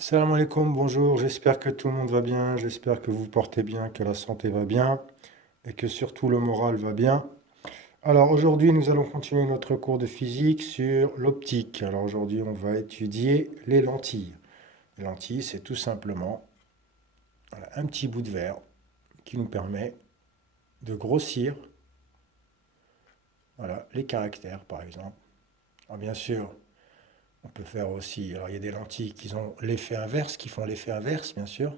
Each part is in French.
Salam alaikum, bonjour, j'espère que tout le monde va bien, j'espère que vous vous portez bien, que la santé va bien et que surtout le moral va bien. Alors aujourd'hui, nous allons continuer notre cours de physique sur l'optique. Alors aujourd'hui, on va étudier les lentilles. Les lentilles, c'est tout simplement voilà, un petit bout de verre qui nous permet de grossir voilà, les caractères, par exemple. Alors bien sûr, on peut faire aussi, alors il y a des lentilles qui ont l'effet inverse, qui font l'effet inverse, bien sûr.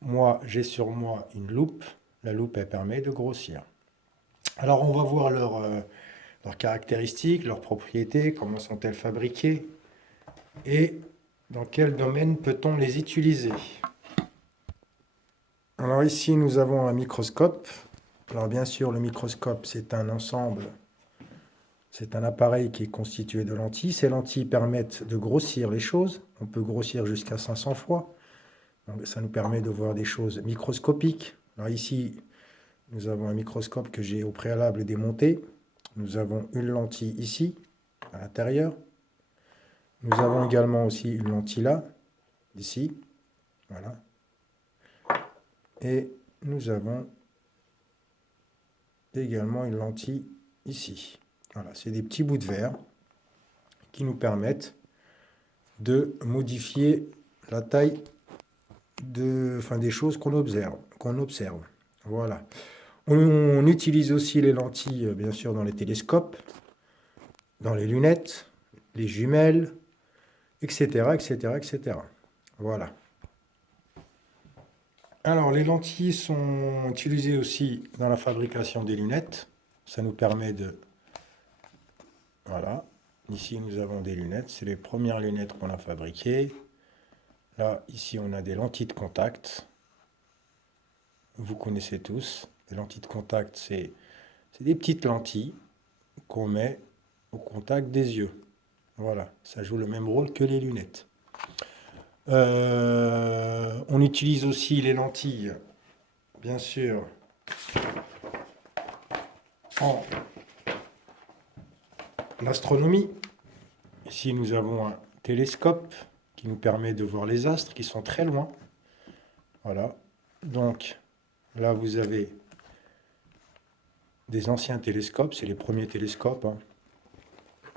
Moi, j'ai sur moi une loupe. La loupe, elle permet de grossir. Alors, on va voir leurs caractéristiques, leurs propriétés, comment sont-elles fabriquées et dans quel domaine peut-on les utiliser. Alors ici, nous avons un microscope. Alors bien sûr, le microscope, c'est un ensemble, c'est un appareil qui est constitué de lentilles. Ces lentilles permettent de grossir les choses. On peut grossir jusqu'à 500 fois. Donc, ça nous permet de voir des choses microscopiques. Alors ici, nous avons un microscope que j'ai au préalable démonté. Nous avons une lentille ici, à l'intérieur. Nous avons également aussi une lentille là, ici. Voilà. Et nous avons également une lentille ici. Voilà, c'est des petits bouts de verre qui nous permettent de modifier la taille des choses qu'on observe. Voilà. On utilise aussi les lentilles, bien sûr, dans les télescopes, dans les lunettes, les jumelles, etc., etc., etc. Voilà. Alors, les lentilles sont utilisées aussi dans la fabrication des lunettes. Ça nous permet de... Voilà. Ici, nous avons des lunettes. C'est les premières lunettes qu'on a fabriquées. Là, ici, on a des lentilles de contact. Vous connaissez tous. Les lentilles de contact, c'est des petites lentilles qu'on met au contact des yeux. Voilà. Ça joue le même rôle que les lunettes. On utilise aussi les lentilles, bien sûr, en astronomie. Ici, nous avons un télescope qui nous permet de voir les astres qui sont très loin. Voilà. Donc, là, vous avez des anciens télescopes. C'est les premiers télescopes, hein.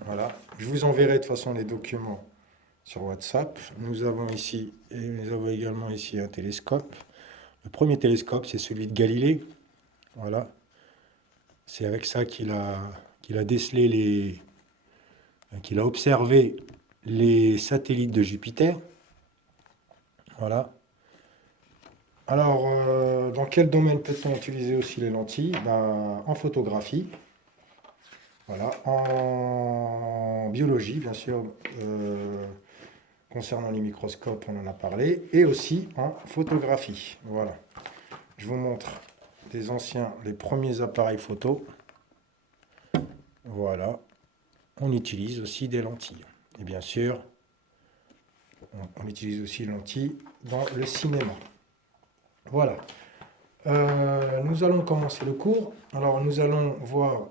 Voilà. Je vous enverrai de toute façon les documents sur WhatsApp. Nous avons ici, et nous avons également ici un télescope. Le premier télescope, c'est celui de Galilée. Voilà. C'est avec ça qu'il a décelé qu'il a observé les satellites de Jupiter. Voilà. Alors, dans quel domaine peut-on utiliser aussi les lentilles? Ben, en photographie, voilà, en biologie, bien sûr, concernant les microscopes, on en a parlé, et aussi en photographie. Voilà. Je vous montre les premiers appareils photo. Voilà. On utilise aussi des lentilles. Et bien sûr, on utilise aussi les lentilles dans le cinéma. Voilà. Nous allons commencer le cours. Alors, nous allons voir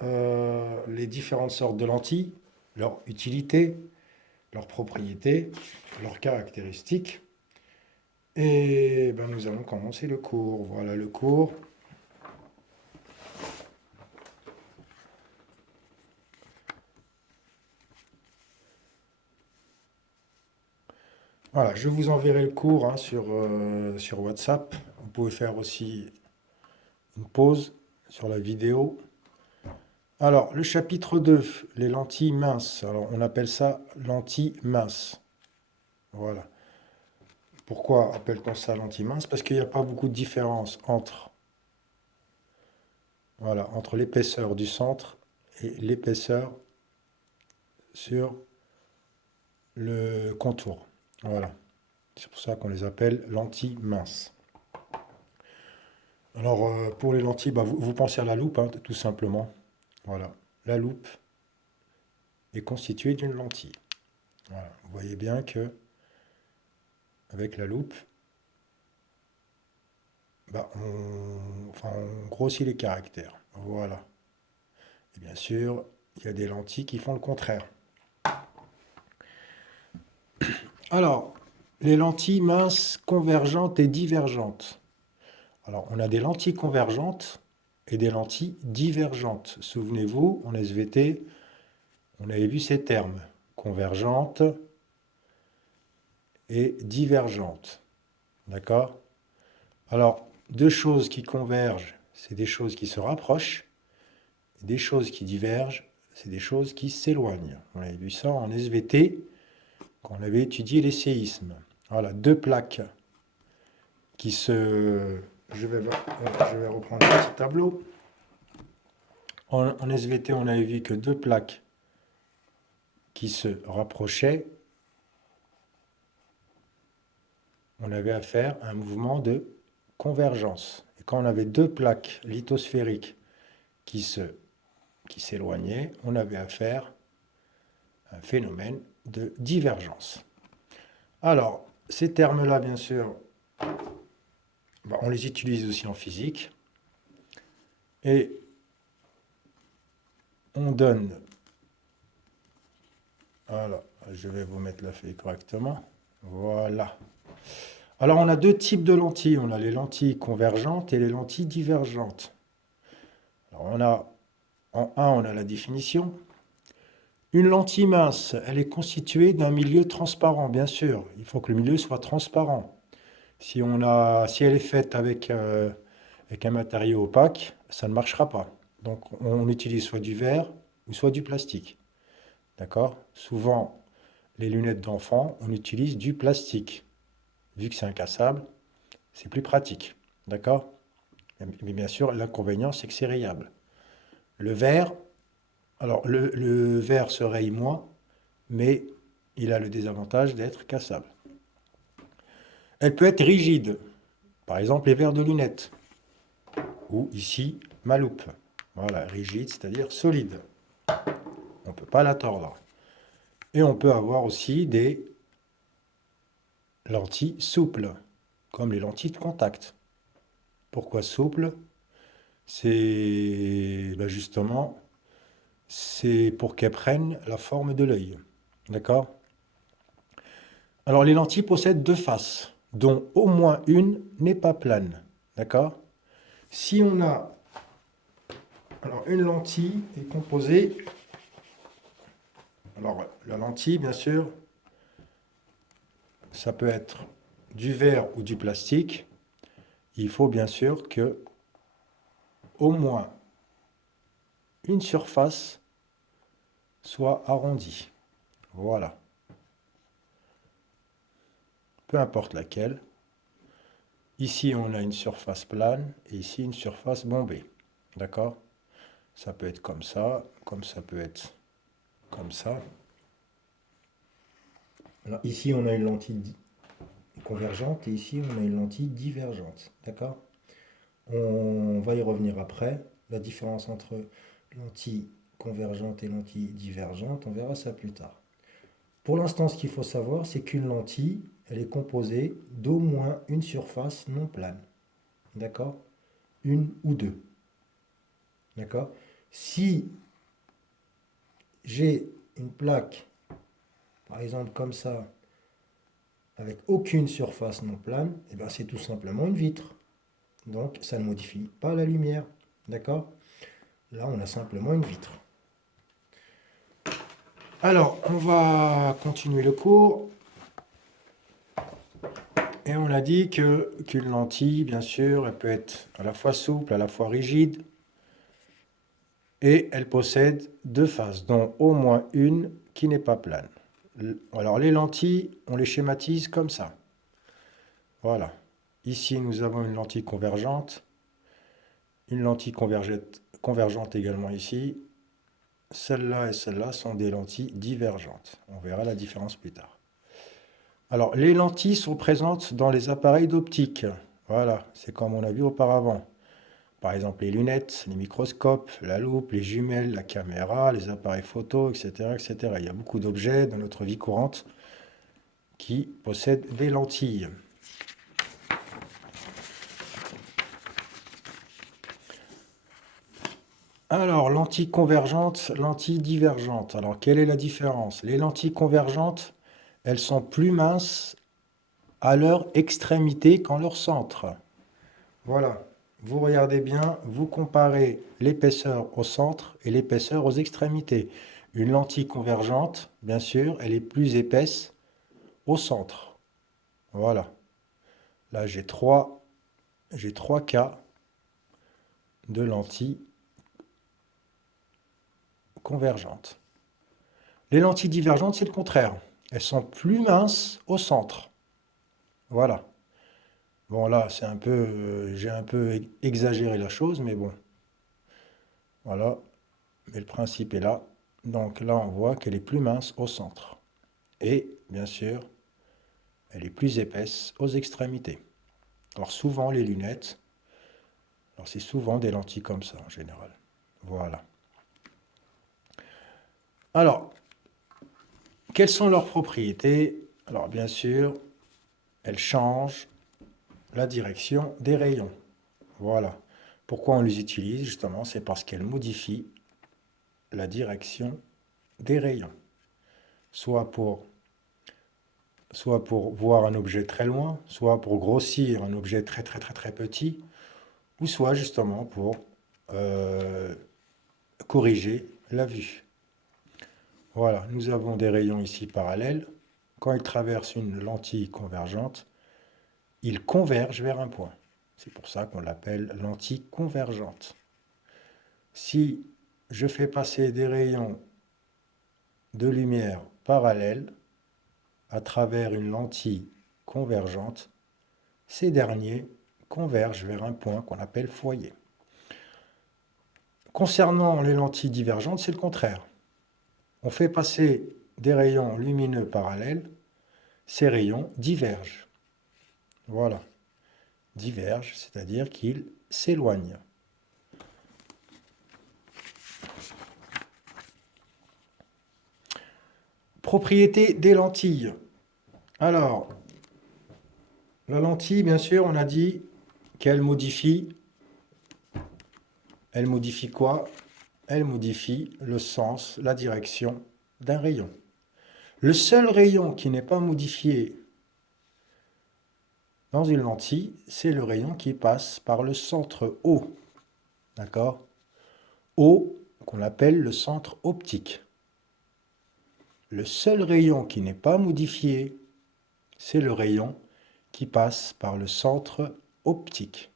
les différentes sortes de lentilles, leur utilité, leurs propriétés, leurs caractéristiques. Et ben, nous allons commencer le cours. Voilà le cours. Voilà, je vous enverrai le cours hein, sur WhatsApp. Vous pouvez faire aussi une pause sur la vidéo. Alors, le chapitre 2, les lentilles minces. Alors, on appelle ça lentilles minces. Voilà. Pourquoi appelle-t-on ça lentille mince? Parce qu'il n'y a pas beaucoup de différence voilà, entre l'épaisseur du centre et l'épaisseur sur le contour. Voilà. C'est pour ça qu'on les appelle lentilles minces. Alors, pour les lentilles, bah, vous pensez à la loupe, hein, tout simplement. Voilà. La loupe est constituée d'une lentille. Voilà. Vous voyez bien que avec la loupe, bah, on grossit les caractères. Voilà. Et bien sûr, il y a des lentilles qui font le contraire. Alors, les lentilles minces, convergentes et divergentes. Alors, on a des lentilles convergentes et des lentilles divergentes. Souvenez-vous, en SVT, on avait vu ces termes, convergentes et divergentes. D'accord? Alors, deux choses qui convergent, c'est des choses qui se rapprochent. Et des choses qui divergent, c'est des choses qui s'éloignent. On avait vu ça en SVT quand on avait étudié les séismes. Voilà, deux plaques qui se... Je vais reprendre un petit tableau. En SVT, on avait vu que deux plaques qui se rapprochaient, on avait affaire à un mouvement de convergence. Et quand on avait deux plaques lithosphériques qui s'éloignaient, on avait affaire à un phénomène de divergence. Alors, ces termes-là, bien sûr, on les utilise aussi en physique. Et on donne... Voilà, je vais vous mettre la feuille correctement. Voilà. Alors, on a deux types de lentilles. On a les lentilles convergentes et les lentilles divergentes. Alors, en 1, on a la définition. Une lentille mince, elle est constituée d'un milieu transparent, bien sûr. Il faut que le milieu soit transparent. Si elle est faite avec un matériau opaque, ça ne marchera pas. Donc, on utilise soit du verre ou soit du plastique. D'accord? Souvent, les lunettes d'enfant, on utilise du plastique. Vu que c'est incassable, c'est plus pratique. D'accord? Mais bien sûr, l'inconvénient, c'est que c'est rayable. Le verre, alors le verre se raye moins, mais il a le désavantage d'être cassable. Elle peut être rigide. Par exemple, les verres de lunettes. Ou ici, ma loupe. Voilà, rigide, c'est-à-dire solide. On ne peut pas la tordre. Et on peut avoir aussi des lentilles souples, comme les lentilles de contact. Pourquoi souples? C'est justement, c'est pour qu'elles prennent la forme de l'œil. D'accord? Alors les lentilles possèdent deux faces, dont au moins une n'est pas plane. D'accord? Si on a... Alors une lentille est composée... Alors la lentille, bien sûr, ça peut être du verre ou du plastique. Il faut bien sûr que au moins une surface soit arrondie. Voilà. Peu importe laquelle. Ici, on a une surface plane et ici, une surface bombée. D'accord? Ça peut être comme ça peut être comme ça. Alors, ici, on a une lentille convergente et ici, on a une lentille divergente. D'accord? On va y revenir après. La différence entre lentille convergente et lentille divergente, on verra ça plus tard. Pour l'instant, ce qu'il faut savoir, c'est qu'une lentille, elle est composée d'au moins une surface non plane. D'accord? Une ou deux. D'accord? Si j'ai une plaque, par exemple comme ça, avec aucune surface non plane, eh ben c'est tout simplement une vitre. Donc ça ne modifie pas la lumière. D'accord? Là, on a simplement une vitre. Alors, on va continuer le cours. Et on a dit qu'une lentille, bien sûr, elle peut être à la fois souple, à la fois rigide. Et elle possède deux faces, dont au moins une qui n'est pas plane. Alors les lentilles, on les schématise comme ça. Voilà. Ici, nous avons une lentille convergente. Une lentille convergente également ici. Celle-là et celle-là sont des lentilles divergentes. On verra la différence plus tard. Alors, les lentilles sont présentes dans les appareils d'optique. Voilà, c'est comme on a vu auparavant. Par exemple, les lunettes, les microscopes, la loupe, les jumelles, la caméra, les appareils photo, etc., etc. Il y a beaucoup d'objets dans notre vie courante qui possèdent des lentilles. Alors, lentilles convergentes, lentilles divergentes. Alors, quelle est la différence? Les lentilles convergentes, elles sont plus minces à leur extrémité qu'en leur centre. Voilà, vous regardez bien, vous comparez l'épaisseur au centre et l'épaisseur aux extrémités. Une lentille convergente, bien sûr, elle est plus épaisse au centre. Voilà. Là, j'ai trois cas de lentilles convergentes. Les lentilles divergentes, c'est le contraire. Elles sont plus minces au centre. Voilà. Bon, là, c'est un peu, j'ai un peu exagéré la chose, mais bon. Voilà. Mais le principe est là. Donc là, on voit qu'elle est plus mince au centre. Et, bien sûr, elle est plus épaisse aux extrémités. Alors souvent, les lunettes, alors c'est souvent des lentilles comme ça, en général. Voilà. Alors, quelles sont leurs propriétés? Alors, bien sûr, elles changent la direction des rayons. Voilà. Pourquoi on les utilise? Justement, c'est parce qu'elles modifient la direction des rayons. Soit pour voir un objet très loin, soit pour grossir un objet très très très très petit, ou soit justement pour corriger la vue. Voilà, nous avons des rayons ici parallèles. Quand ils traversent une lentille convergente, ils convergent vers un point. C'est pour ça qu'on l'appelle lentille convergente. Si je fais passer des rayons de lumière parallèles à travers une lentille convergente, ces derniers convergent vers un point qu'on appelle foyer. Concernant les lentilles divergentes, c'est le contraire. On fait passer des rayons lumineux parallèles, ces rayons divergent. Voilà, divergent, c'est-à-dire qu'ils s'éloignent. Propriété des lentilles. Alors, la lentille, bien sûr, on a dit qu'elle modifie. Elle modifie quoi? Elle modifie le sens, la direction d'un rayon. Le seul rayon qui n'est pas modifié dans une lentille, c'est le rayon qui passe par le centre O. D'accord? O, qu'on appelle le centre optique. Le seul rayon qui n'est pas modifié, c'est le rayon qui passe par le centre optique.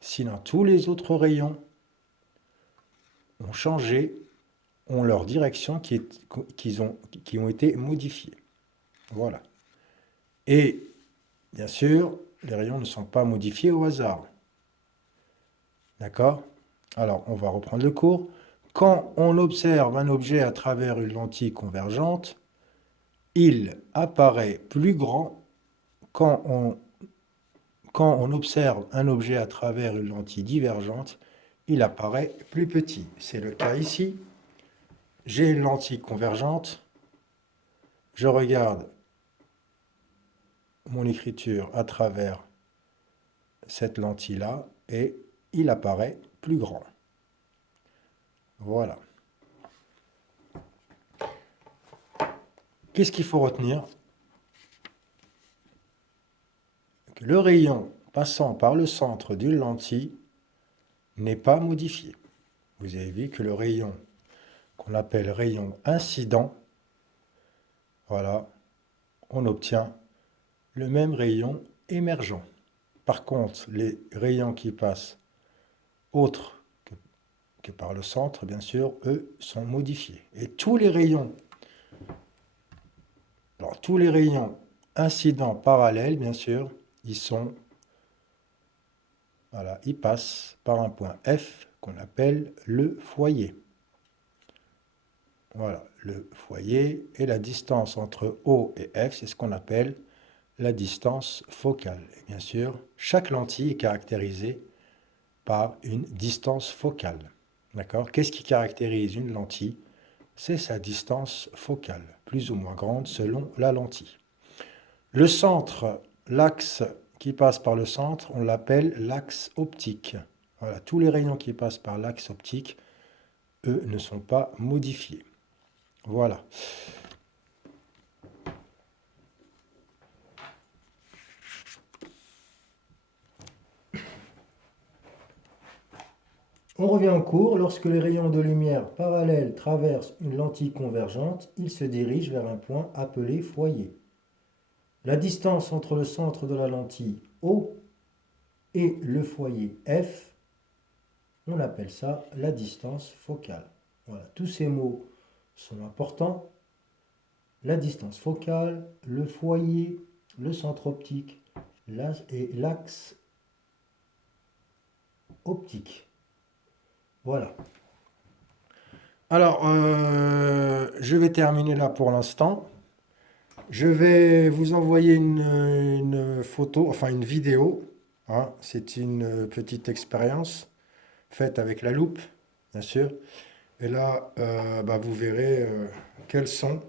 Sinon, tous les autres rayons ont changé, ont leur direction qui ont été modifiées. Voilà. Et, bien sûr, les rayons ne sont pas modifiés au hasard. D'accord? Alors, on va reprendre le cours. Quand on observe un objet à travers une lentille convergente, il apparaît plus grand. Quand on observe un objet à travers une lentille divergente, il apparaît plus petit. C'est le cas ici. J'ai une lentille convergente. Je regarde mon écriture à travers cette lentille-là et il apparaît plus grand. Voilà. Qu'est-ce qu'il faut retenir? Que le rayon passant par le centre d'une lentille n'est pas modifié. Vous avez vu que le rayon qu'on appelle rayon incident, voilà, on obtient le même rayon émergent. Par contre, les rayons qui passent autres que par le centre, bien sûr, eux, sont modifiés. Et tous les rayons incidents parallèles, bien sûr, ils passent par un point F qu'on appelle le foyer. Voilà, le foyer et la distance entre O et F, c'est ce qu'on appelle la distance focale. Et bien sûr, chaque lentille est caractérisée par une distance focale. D'accord? Qu'est-ce qui caractérise une lentille? C'est sa distance focale, plus ou moins grande selon la lentille. Le centre, l'axe qui passe par le centre, on l'appelle l'axe optique. Voilà, tous les rayons qui passent par l'axe optique, eux, ne sont pas modifiés. Voilà. On revient en cours. Lorsque les rayons de lumière parallèles traversent une lentille convergente, ils se dirigent vers un point appelé foyer. La distance entre le centre de la lentille O et le foyer F, on appelle ça la distance focale. Voilà, tous ces mots sont importants. La distance focale, le foyer, le centre optique et l'axe optique. Voilà. Alors, je vais terminer là pour l'instant. Je vais vous envoyer une photo, enfin une vidéo. Hein. C'est une petite expérience faite avec la loupe, bien sûr. Et là, vous verrez quelles sont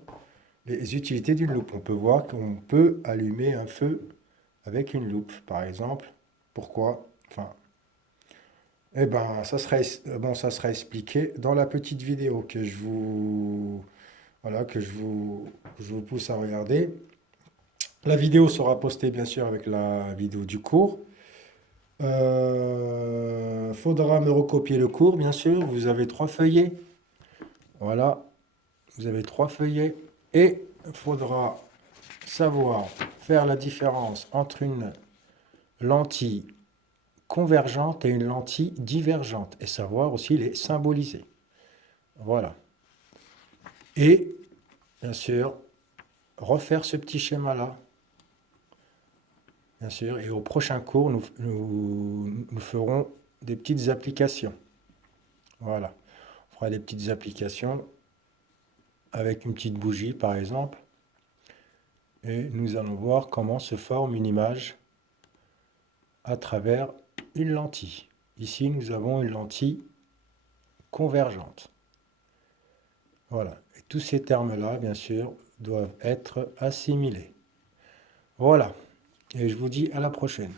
les utilités d'une loupe. On peut voir qu'on peut allumer un feu avec une loupe, par exemple. Pourquoi? Enfin, eh ben, ça sera expliqué dans la petite vidéo que voilà, je vous pousse à regarder. La vidéo sera postée bien sûr avec la vidéo du cours. Faudra me recopier le cours, bien sûr. Vous avez 3 feuillets. Voilà, vous avez 3 feuillets. Et il faudra savoir faire la différence entre une lentille convergente et une lentille divergente. Et savoir aussi les symboliser. Voilà. Et, bien sûr, refaire ce petit schéma-là. Bien sûr. Et au prochain cours, nous ferons des petites applications. Voilà. On fera des petites applications avec une petite bougie, par exemple. Et nous allons voir comment se forme une image à travers une lentille. Ici, nous avons une lentille convergente. Voilà. Et tous ces termes-là, bien sûr, doivent être assimilés. Voilà. Et je vous dis à la prochaine.